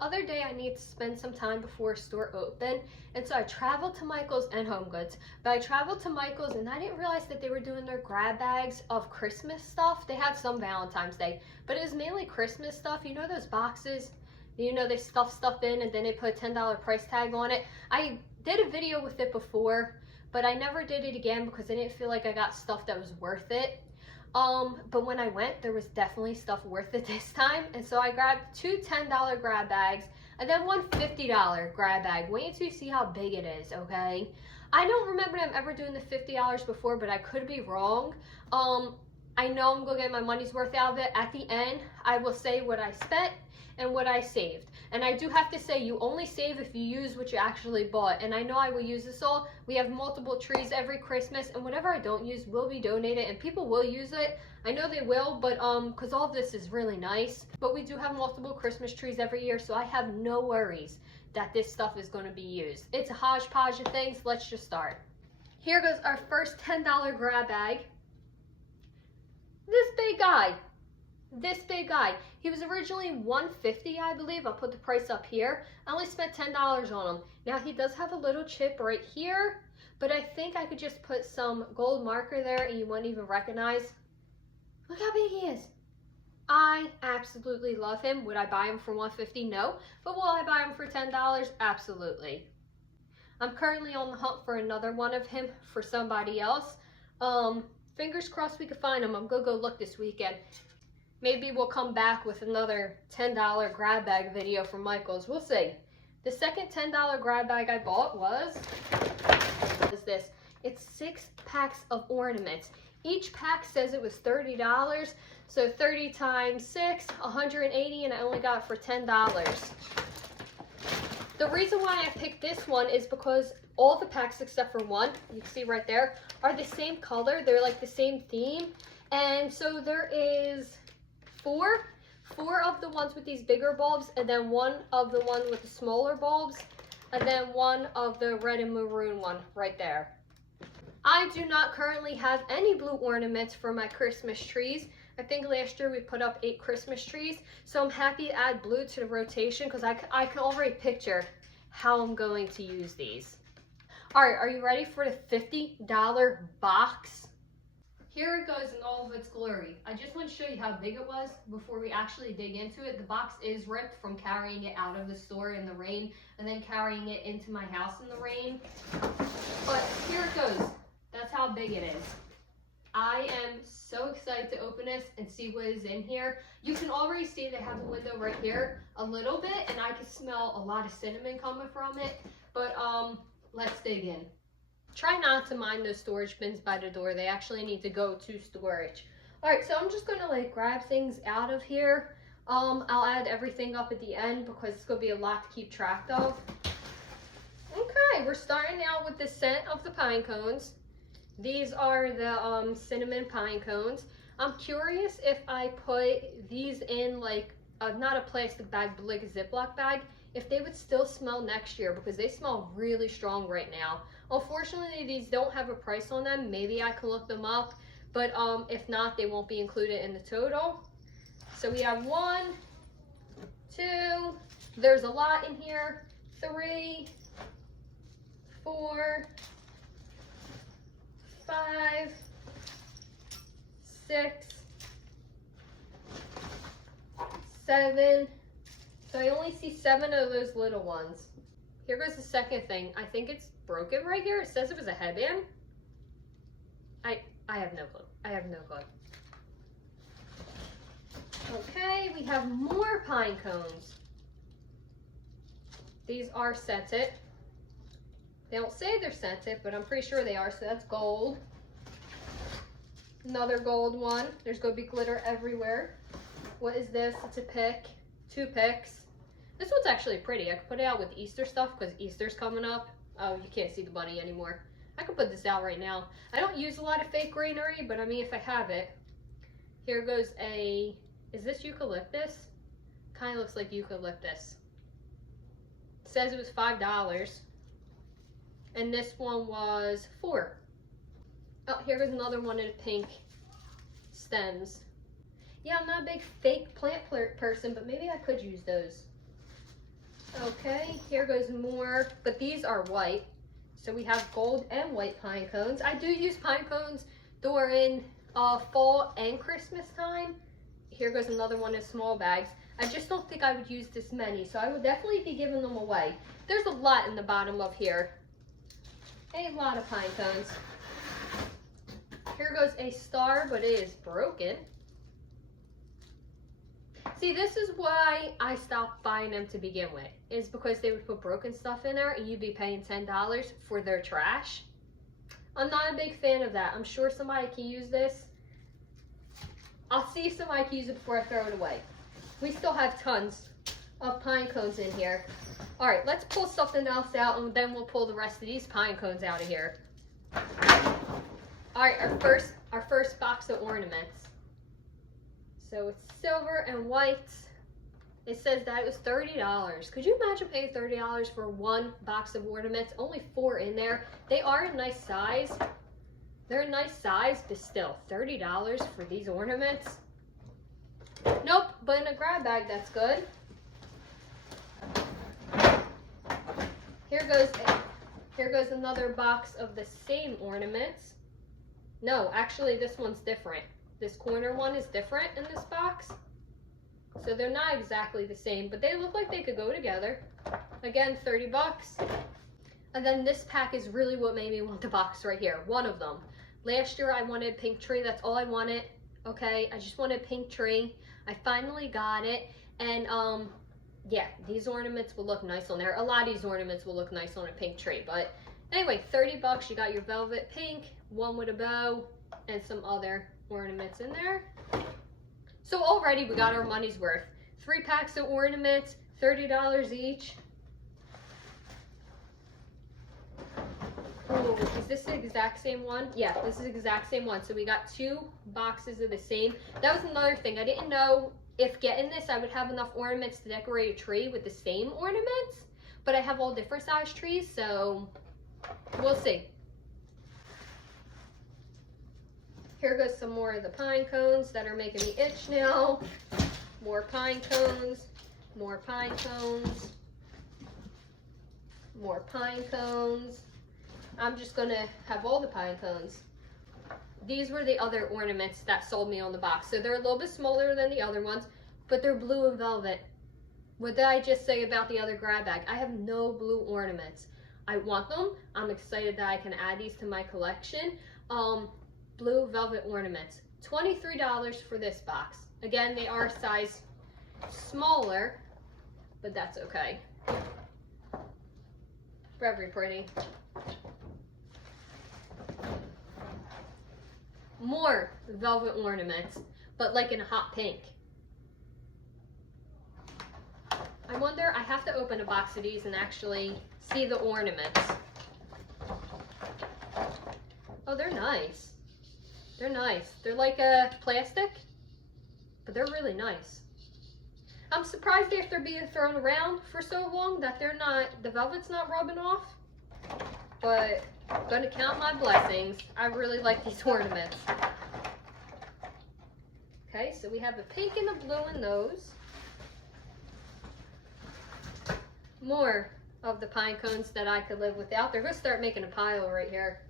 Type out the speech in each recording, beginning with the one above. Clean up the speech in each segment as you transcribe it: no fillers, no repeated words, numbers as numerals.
the other day I need to spend some time before store open, and so I traveled to Michael's and Home Goods. But I traveled to Michael's and I didn't realize that they were doing their grab bags of Christmas stuff. They had some Valentine's Day, but it was mainly Christmas stuff. You know those boxes? You know, they stuff stuff in and then they put a $10 price tag on it. I did a video with it before, but I never did it again because I didn't feel like I got stuff that was worth it. But when I went, there was definitely stuff worth it this time. And so I grabbed two $10 grab bags and then one $50 grab bag. Wait until you see how big it is, okay? I don't remember them ever doing the $50 before, but I could be wrong. I know I'm gonna get my money's worth out of it. At the end, I will say what I spent and what I saved. And I do have to say, you only save if you use what you actually bought. And I know I will use this all. We have multiple trees every Christmas, and whatever I don't use will be donated, and people will use it. I know they will, but because all of this is really nice. But we do have multiple Christmas trees every year, so I have no worries that this stuff is going to be used. It's a hodgepodge of things. Let's just start. Here goes our first $10 grab bag. This big guy. This big guy. He was originally $150, I believe. I'll put the price up here. I only spent $10 on him. Now he does have a little chip right here, but I think I could just put some gold marker there and you wouldn't even recognize. Look how big he is. I absolutely love him. Would I buy him for $150? No. But will I buy him for $10? Absolutely. I'm currently on the hunt for another one of him for somebody else. Fingers crossed we can find him. I'm gonna go look this weekend. Maybe we'll come back with another $10 grab bag video from Michael's. We'll see. The second $10 grab bag I bought was this. It's 6 packs of ornaments. Each pack says it was $30. So 30 times 6, 180, and I only got it for $10. The reason why I picked this one is because all the packs except for one, you can see right there, are the same color. They're like the same theme. And so there is four of the ones with these bigger bulbs, and then one of the one with the smaller bulbs, and then one of the red and maroon one right there. I do not currently have any blue ornaments for my Christmas trees. I think last year we put up 8 Christmas trees, so I'm happy to add blue to the rotation because I can already picture how I'm going to use these. All right, are you ready for the $50 box? Here it goes in all of its glory. I just want to show you how big it was before we actually dig into it. The box is ripped from carrying it out of the store in the rain and then carrying it into my house in the rain. But here it goes. That's how big it is. I am so excited to open this and see what is in here. You can already see they have a window right here a little bit, and I can smell a lot of cinnamon coming from it. But let's dig in. Try not to mind those storage bins by the door. They actually need to go to storage. All right, so I'm just gonna like grab things out of here. I'll add everything up at the end because it's gonna be a lot to keep track of. Okay, we're starting out with the scent of the pine cones. These are the cinnamon pine cones. I'm curious if I put these in like, not a plastic bag, but like a Ziploc bag, if they would still smell next year because they smell really strong right now. Unfortunately, these don't have a price on them. Maybe I can look them up, but if not, they won't be included in the total. So we have 1, 2, there's a lot in here, 3, 4, 5, 6, 7. So I only see 7 of those little ones. Here goes the second thing. I think it's broken right here. It says it was a headband. I have no clue. I have no clue. Okay, we have more pine cones. These are scented. They don't say they're scented, but I'm pretty sure they are, so that's gold. Another gold one. There's gonna be glitter everywhere. What is this? It's a pick. 2 picks. This one's actually pretty. I could put it out with Easter stuff because Easter's coming up. Oh, you can't see the bunny anymore. I could put this out right now. I don't use a lot of fake greenery, but I mean, if I have it. Here goes a, is this eucalyptus? Kind of looks like eucalyptus. It says it was $5. And this one was $4. Oh, here goes another one in a pink stems. Yeah, I'm not a big fake plant person, but maybe I could use those. Okay, here goes more, but these are white. So we have gold and white pine cones. I do use pine cones during fall and Christmas time. Here goes another one in small bags. I just don't think I would use this many, so I would definitely be giving them away. There's a lot in the bottom of here. A lot of pine cones. Here goes a star, but it is broken. See, this is why I stopped buying them to begin with. Is because they would put broken stuff in there and you'd be paying $10 for their trash. I'm not a big fan of that. I'm sure somebody can use this. I'll see if somebody can use it before I throw it away. We still have tons of pine cones in here. All right, let's pull something else out and then we'll pull the rest of these pine cones out of here. All right, our first box of ornaments. So it's silver and white. It says that it was $30. Could you imagine paying $30 for one box of ornaments? Only 4 in there. They are a nice size. They're a nice size, but still, $30 for these ornaments? Nope, but in a grab bag, that's good. Here goes another box of the same ornaments. No, actually, this one's different. This corner one is different in this box. So they're not exactly the same, but they look like they could go together. Again, 30 bucks. And then this pack is really what made me want the box right here. One of them. Last year I wanted pink tree. That's all I wanted. Okay, I just wanted pink tree. I finally got it. And yeah, these ornaments will look nice on there. A lot of these ornaments will look nice on a pink tree. But anyway, 30 bucks. You got your velvet pink, one with a bow, and some other ornaments in there. So already we got our money's worth. 3 packs of ornaments, $30 each. Ooh, is this the exact same one? Yeah, this is the exact same one. So we got 2 boxes of the same. That was another thing. I didn't know if getting this I would have enough ornaments to decorate a tree with the same ornaments. But I have all different size trees, so we'll see. Here goes some more of the pine cones that are making me itch now. More pine cones, more pine cones, more pine cones. I'm just gonna have all the pine cones. These were the other ornaments that sold me on the box. So they're a little bit smaller than the other ones, but they're blue and velvet. What did I just say about the other grab bag? I have no blue ornaments. I want them. I'm excited that I can add these to my collection. Blue velvet ornaments. $23 for this box. Again, they are a size smaller, but that's okay. Very pretty. More velvet ornaments, but like in a hot pink. I wonder, I have to open a box of these and actually see the ornaments. Oh, they're nice. They're nice. They're like a plastic, but they're really nice. I'm surprised after being thrown around for so long that the velvet's not rubbing off, but I'm gonna count my blessings. I really like these ornaments. Okay, so we have the pink and the blue in those. More of the pine cones that I could live without. They're gonna start making a pile right here.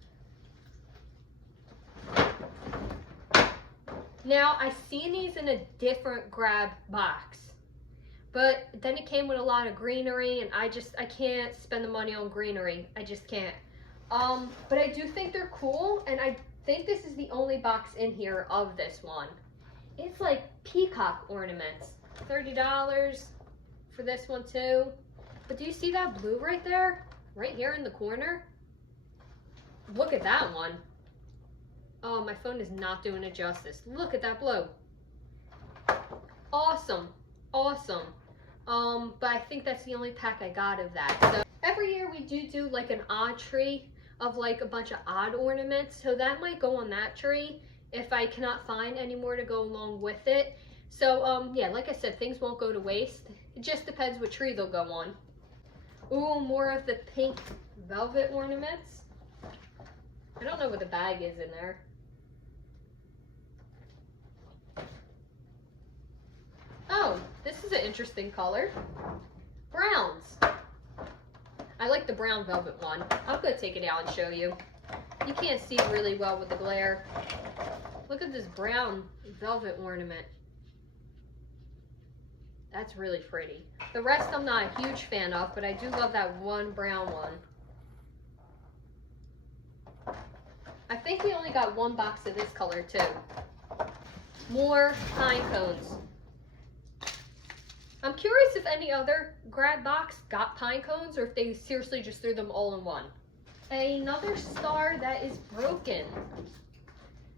Now, I seen these in a different grab box, but then it came with a lot of greenery, and I can't spend the money on greenery. I just can't. But I do think they're cool, and I think this is the only box in here of this one. It's like peacock ornaments. $30 for this one too. But do you see that blue right there? Right here in the corner? Look at that one. Oh, my phone is not doing it justice. Look at that blue. Awesome. Awesome. But I think that's the only pack I got of that. So every year we do like an odd tree of like a bunch of odd ornaments. So that might go on that tree if I cannot find any more to go along with it. So yeah, like I said, things won't go to waste. It just depends what tree they'll go on. Ooh, more of the pink velvet ornaments. I don't know what the bag is in there. Oh, this is an interesting color. Browns. the brown velvet one. I'm gonna take it out and show you. You can't see really well with the glare. Look at this brown velvet ornament. That's really pretty. The rest I'm not a huge fan of, but I do love that one brown one. I think we only got one box of this color too. More pine cones. I'm curious if any other grab box got pine cones or if they seriously just threw them all in one. Another star that is broken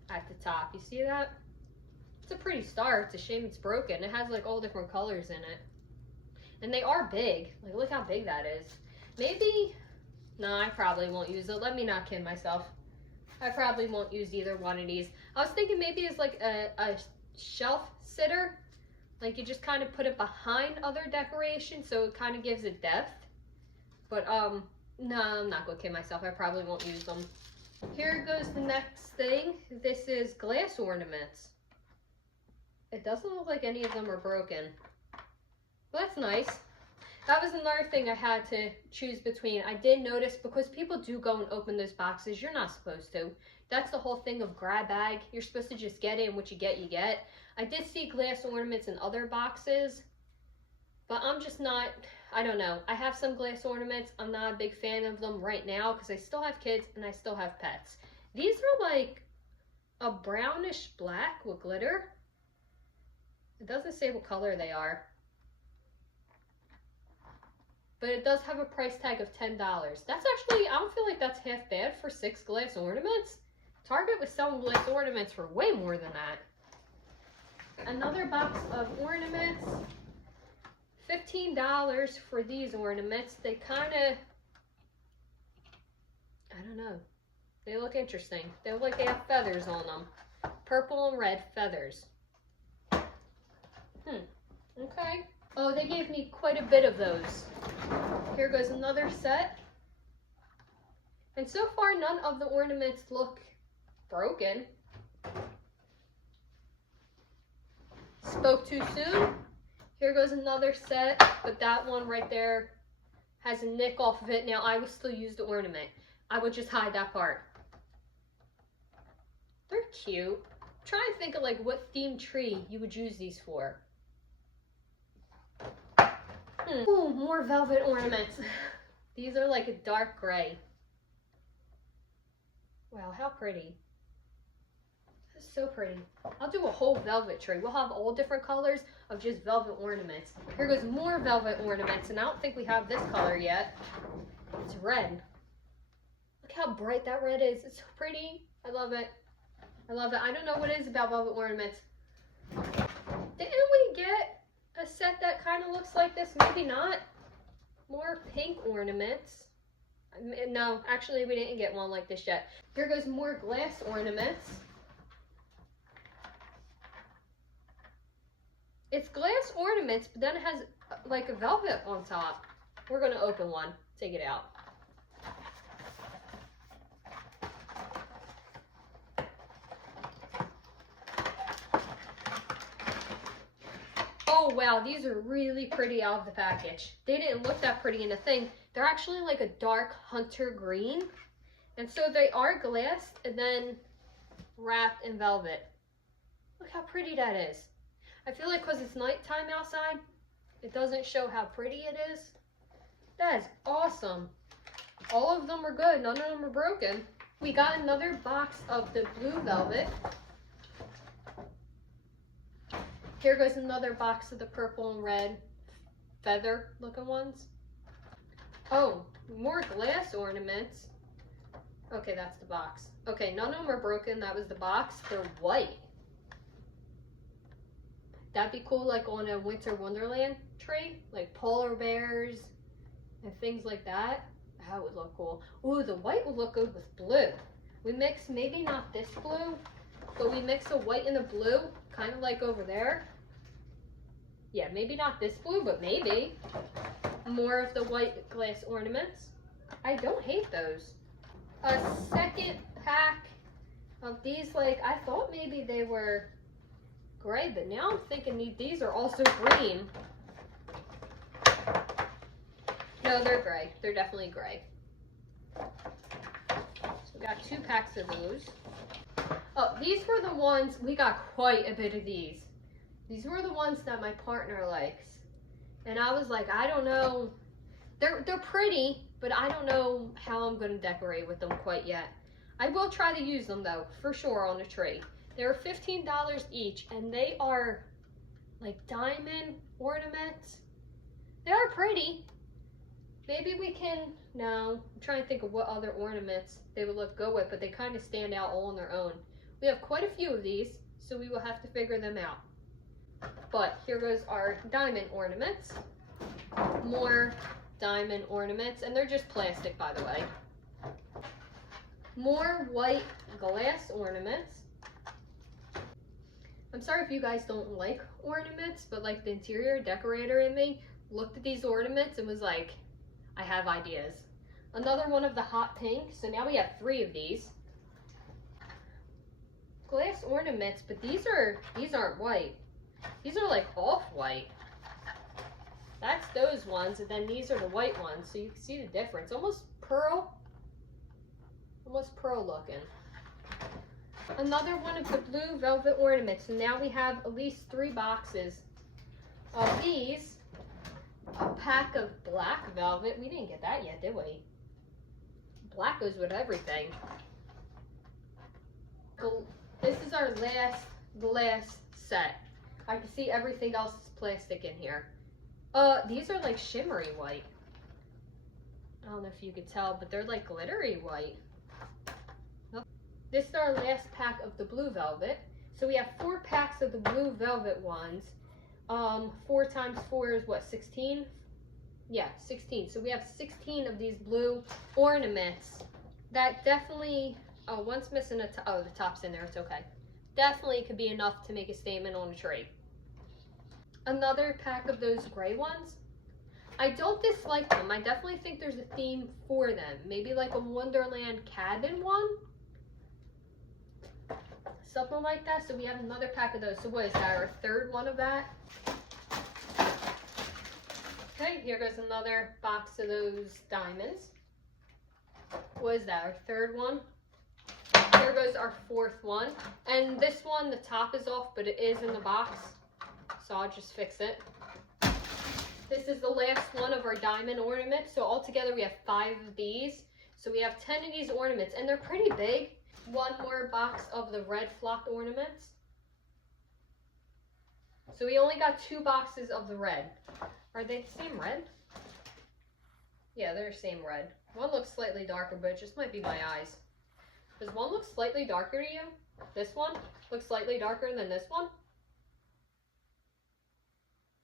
at the top. You see that? It's a pretty star. It's a shame it's broken. It has like all different colors in it. And they are big. Like, look how big that is. Maybe, no, I probably won't use it. Let me not kid myself. I probably won't use either one of these. I was thinking maybe it's like a shelf sitter. Like you just kind of put it behind other decorations so it kind of gives it depth. But no, I'm not gonna kid myself. I probably won't use them. Here goes the next thing. This is glass ornaments. It doesn't look like any of them are broken. Well, that's nice. That was another thing I had to choose between. I did notice, because people do go and open those boxes, you're not supposed to. That's the whole thing of grab bag. You're supposed to just get it, and what you get, you get. I did see glass ornaments in other boxes, but I'm just not, I don't know. I have some glass ornaments. I'm not a big fan of them right now because I still have kids and I still have pets. These are like a brownish black with glitter. It doesn't say what color they are. But it does have a price tag of $10. That's actually, I don't feel like that's half bad for 6 glass ornaments. Target was selling glass ornaments for way more than that. Another box of ornaments. $15 for these ornaments. They kind of, I don't know. They look interesting. They look like they have feathers on them. Purple and red feathers. Okay. Oh, they gave me quite a bit of those. Here goes another set. And so far, none of the ornaments look broken. Spoke too soon. Here goes another set, but that one right there has a nick off of it. Now, I would still use the ornament. I would just hide that part. They're cute. I'm trying to think of like what themed tree you would use these for. Ooh, more velvet ornaments. These are like a dark gray. Wow, how pretty. That's so pretty. I'll do a whole velvet tree. We'll have all different colors of just velvet ornaments. Here goes more velvet ornaments, and I don't think we have this color yet. It's red. Look how bright that red is. It's so pretty. I love it. I love it. I don't know what it is about velvet ornaments. Didn't we get a set that kind of looks like this? Maybe not. More pink ornaments. No, actually we didn't get one like this yet. Here goes more glass ornaments. It's glass ornaments, but then it has like a velvet on top. We're gonna open one, take it out. Oh wow, these are really pretty out of the package. They didn't look that pretty in the thing. They're actually like a dark hunter green. And so they are glass and then wrapped in velvet. Look how pretty that is. I feel like because it's nighttime outside, it doesn't show how pretty it is. That is awesome. All of them are good. None of them are broken. We got another box of the blue velvet. Here goes another box of the purple and red feather looking ones. Oh, more glass ornaments. Okay, that's the box. Okay, none of them are broken. That was the box. They're white. That'd be cool like on a winter wonderland tree, like polar bears and things like that. That would look cool. Ooh, the white would look good with blue. We mix, maybe not this blue, but we mix a white and a blue, kind of like over there. Yeah, maybe not this blue, but maybe. More of the white glass ornaments. I don't hate those. A second pack of these, like, I thought maybe they were gray, but now I'm thinking these are also green. No, No, they're gray. They're definitely gray. So we got 2 packs of those. Oh, these were the ones, we got quite a bit of these. These were the ones that my partner likes. And I was like, I don't know. They're pretty, but I don't know how I'm going to decorate with them quite yet. I will try to use them though, for sure, on the tree. They're $15 each, and they are like diamond ornaments. They are pretty. Maybe we can, no, I'm trying to think of what other ornaments they would look good with, but they kind of stand out all on their own. We have quite a few of these, so we will have to figure them out. But here goes our diamond ornaments. More diamond ornaments, and they're just plastic, by the way. More white glass ornaments. I'm sorry if you guys don't like ornaments, but like the interior decorator in me looked at these ornaments and was like, I have ideas. Another one of the hot pink, so now we have 3 of these. Glass ornaments, but these aren't white. These are like off-white. That's those ones, and then these are the white ones, so you can see the difference. Almost pearl looking. Another one of the blue velvet ornaments. So now we have at least 3 boxes of these. A pack of black velvet. We didn't get that yet, did we? Black goes with everything. This is our last set. I can see everything else is plastic in here. These are like shimmery white. I don't know if you could tell, but they're like glittery white. This is our last pack of the blue velvet. So we have 4 packs of the blue velvet ones. 4 times 4 is what, 16? Yeah, 16. So we have 16 of these blue ornaments. That definitely, oh, one's missing the top's in there, it's okay. Definitely could be enough to make a statement on a tree. Another pack of those gray ones. I don't dislike them. I definitely think there's a theme for them. Maybe like a Wonderland cabin one. Something like that. So we have another pack of those. So what is that, our 3rd one of that? Okay, here goes another box of those diamonds. What is that, our 3rd one? Here goes our 4th one. And this one, the top is off, but it is in the box. So I'll just fix it. This is the last one of our diamond ornaments. So altogether we have 5 of these. So we have 10 of these ornaments, and they're pretty big. One more box of the red flocked ornaments. So we only got 2 boxes of the red. Are they the same red? Yeah, they're the same red. One looks slightly darker, but it just might be my eyes. Does one look slightly darker to you? This one looks slightly darker than this one?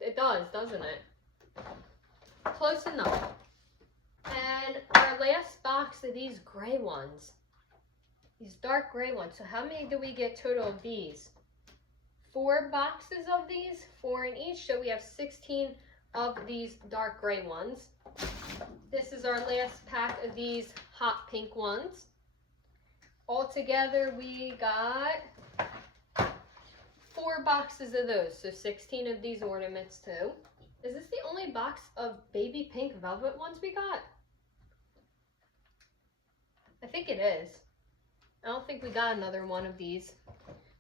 It does, doesn't it? Close enough. And our last box of these gray ones. These dark gray ones. So how many do we get total of these? 4 boxes of these, 4 in each. So we have 16 of these dark gray ones. This is our last pack of these hot pink ones. Altogether we got 4 boxes of those. So 16 of these ornaments too. Is this the only box of baby pink velvet ones we got? I think it is. I don't think we got another one of these.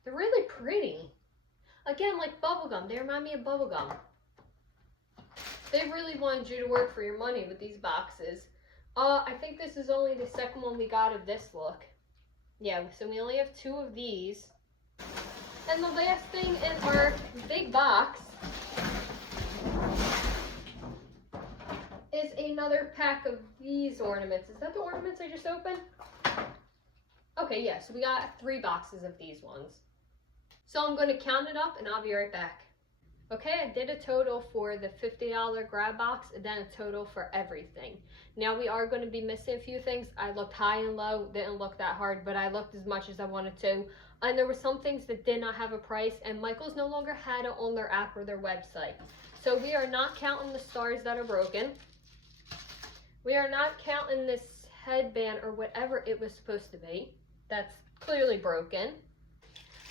They're really pretty. Again, like bubblegum. They remind me of bubblegum. They really wanted you to work for your money with these boxes. I think this is only the 2nd one we got of this look. Yeah, so we only have 2 of these. And the last thing in our big box is another pack of these ornaments. Is that the ornaments I just opened? Okay, yeah, so we got 3 boxes of these ones. So I'm going to count it up and I'll be right back. Okay, I did a total for the $50 grab box and then a total for everything. Now we are going to be missing a few things. I looked high and low, didn't look that hard, but I looked as much as I wanted to. And there were some things that did not have a price, and Michael's no longer had it on their app or their website. So we are not counting the stars that are broken. We are not counting this headband or whatever it was supposed to be. That's clearly broken.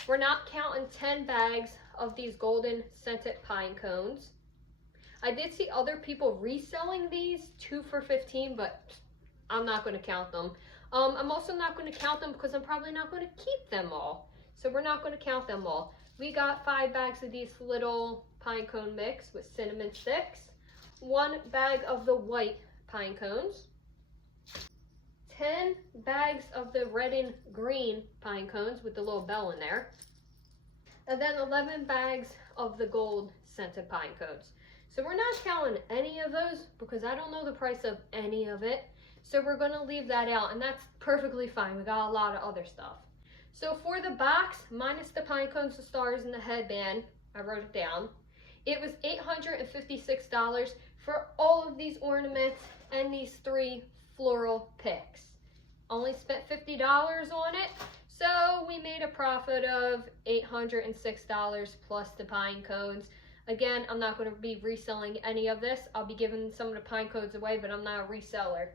We're not counting 10 bags of these golden scented pine cones. I did see other people reselling these 2 for $15, but I'm not going to count them. I'm also not going to count them because I'm probably not going to keep them all. So we're not going to count them all. We got 5 bags of these little pine cone mix with cinnamon sticks. 1 bag of the white pine cones. 10 bags of the red and green pine cones with the little bell in there. And then 11 bags of the gold scented pine cones. So we're not counting any of those because I don't know the price of any of it. So we're going to leave that out, and that's perfectly fine. We got a lot of other stuff. So for the box, minus the pine cones, the stars, and the headband, I wrote it down. It was $856 for all of these ornaments and these 3 floral picks. Only spent $50 on it, so we made a profit of $806 plus the pine cones. Again, I'm not going to be reselling any of this. I'll be giving some of the pine cones away, but I'm not a reseller.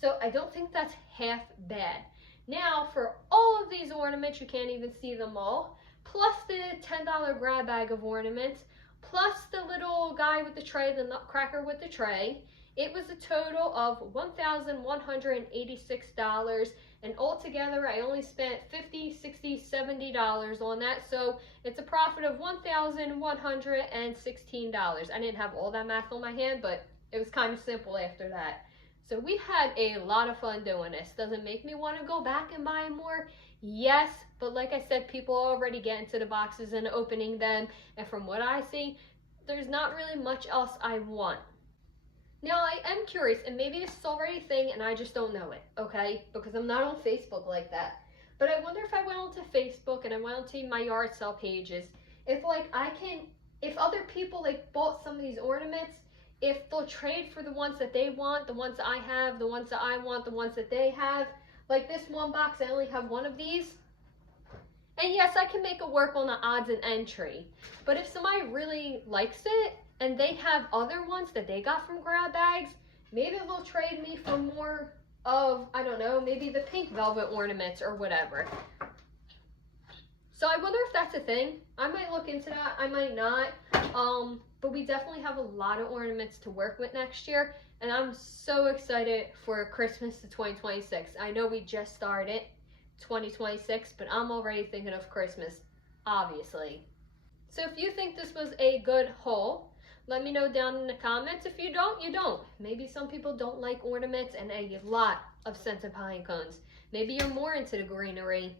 So I don't think that's half bad. Now, for all of these ornaments, you can't even see them all, plus the $10 grab bag of ornaments, plus the little guy with the tray, the nutcracker with the tray, it was a total of $1,186, and altogether I only spent $50, $60, $70 on that, so it's a profit of $1,116. I didn't have all that math on my hand, but it was kind of simple after that. So we had a lot of fun doing this. Does it make me want to go back and buy more? Yes, but like I said, people already get into the boxes and opening them, and from what I see, there's not really much else I want. Now, I am curious, and maybe this is already a thing and I just don't know it, okay? Because I'm not on Facebook like that. But I wonder if I went onto Facebook and I went onto my yard sale pages, if if other people bought some of these ornaments, if they'll trade for the ones that they want, the ones that I have, the ones that I want, the ones that they have. Like this one box, I only have 1 of these. And yes, I can make it work on the odds and entry. But if somebody really likes it and they have other ones that they got from grab bags, maybe they'll trade me for more of, I don't know, maybe the pink velvet ornaments or whatever. So I wonder if that's a thing. I might look into that. I might not. But we definitely have a lot of ornaments to work with next year. And I'm so excited for Christmas to 2026. I know we just started 2026, but I'm already thinking of Christmas, obviously. So if you think this was a good haul, let me know down in the comments. If you don't, you don't. Maybe some people don't like ornaments and a lot of scented pine cones. Maybe you're more into the greenery.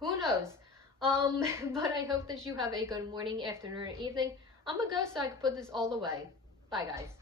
Who knows? But I hope that you have a good morning, afternoon, or evening. I'm gonna go so I can put this all away. Bye, guys.